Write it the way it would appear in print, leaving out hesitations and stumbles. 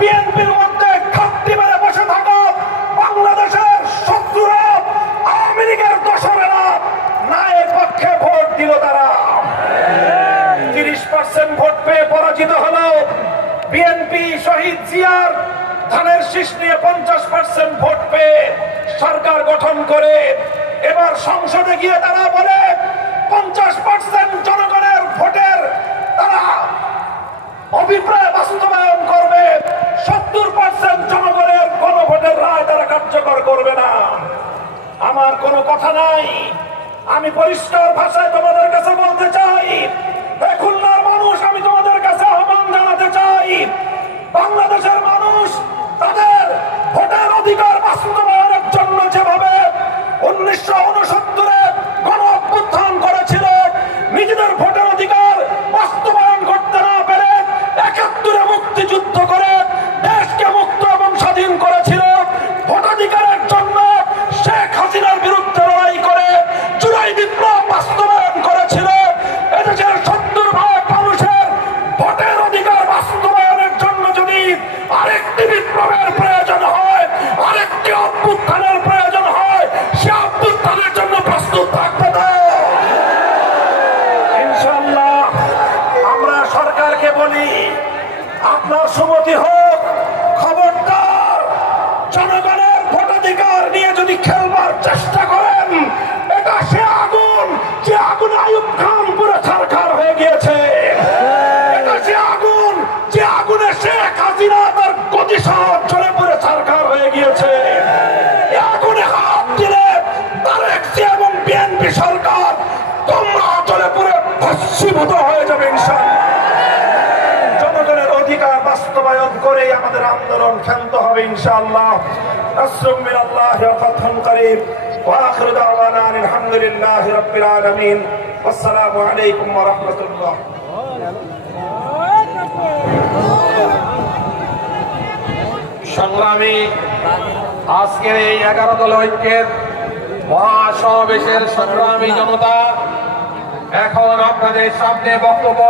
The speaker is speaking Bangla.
বিএনপির মধ্যে ঘাপটি মেরে বসে থাকা বাংলাদেশের শত্রুরা, আওয়ামী লীগের দোসরেরা নায়ের পক্ষে ভোট দিল। তারা 30% ভোট পেয়ে পরাজিত হলো। বিএনপি শহীদ জিয়ার ধানের শীষ নিয়ে 50% ভোট পেয়ে সরকার গঠন করে এবার সংসদে গিয়ে তারা বলে 50% জনগণের ভোটের তারা অভিপ্রায় বাস্তবায়ন করবে, 70% জনগণের গণভোটের রায় তারা কার্যকর করবে না। আমার কোনো কথা নাই, আমি পরিষ্কার ভাষায় তোমাদের কাছে বলতে চাই, খুলনার মানুষ, আমি তোমাদের কাছে আহ্বান জানাতে চাই, বাংলাদেশের মানুষ তাদের ভোটের অধিকার বাস্তবায়নের জন্য যেভাবে 1969-এ গণ অভ্যুত্থান করেছিল, নিজেদের ভোটের অধিকার বাস্তবায়ন করতে না পেরে 71-এ মুক্তিযুদ্ধ করে দেশকে মুক্ত এবং স্বাধীন করেছিল, ভোটাধিকারের জন্য শেখ হাসিনার বিরুদ্ধে লড়াই করে জুলাই বিপ্লব বাস্তবায়ন করেছিল। এদেশের 70% মানুষের ভোটের অধিকার বাস্তবায়নের জন্য যদি আরেকটি বিপ্লবের প্রয়োজন হয়, আরেকটি অভ্যুত্থানের প্রয়োজন হয়, সে অভ্যুত্থানের জন্য প্রস্তুত থাকবে তো ইনশাআল্লাহ। আমরা সরকারকে বলি, আপনার সুমতি হোক, খবরদার জনগণের ভোটাধিকার নিয়ে যদি খেলবার চেষ্টা করেন, এটা সে আগুন যে আগুন আইয়ুব খান পুরো ছারখার হয়ে গিয়েছে, এটা সে আগুন যে আগুনে শেখ হাসিনা তার গতি সহ চলে পুরো ছারখার হয়ে গিয়েছে। এই আগুনে হাত দিলে তারেক জিয়া এবং বিএনপি সরকার তোমরা চলে পুরো ভস্মীভূত হয়ে যাবে ইনশাআল্লাহ। জনগণের অধিকার বাস্তবায়ন করেই আমাদের আন্দোলন ক্ষান্ত হবে ইনশাআল্লাহ। নাসরুম মিনাল্লাহি ওয়া ফাতহুন করিব ওয়া আখিরু দাওয়ানা আলহামদুলিল্লাহি রাব্বিল আলামিন। আসসালামু আলাইকুম ওয়া রাহমাতুল্লাহ। সংগ্রামী আজকের এই 11 দল ঐক্যের মহাসমাবেশের সংগ্রামী জনতা, এখন আপনাদের সামনে বক্তব্য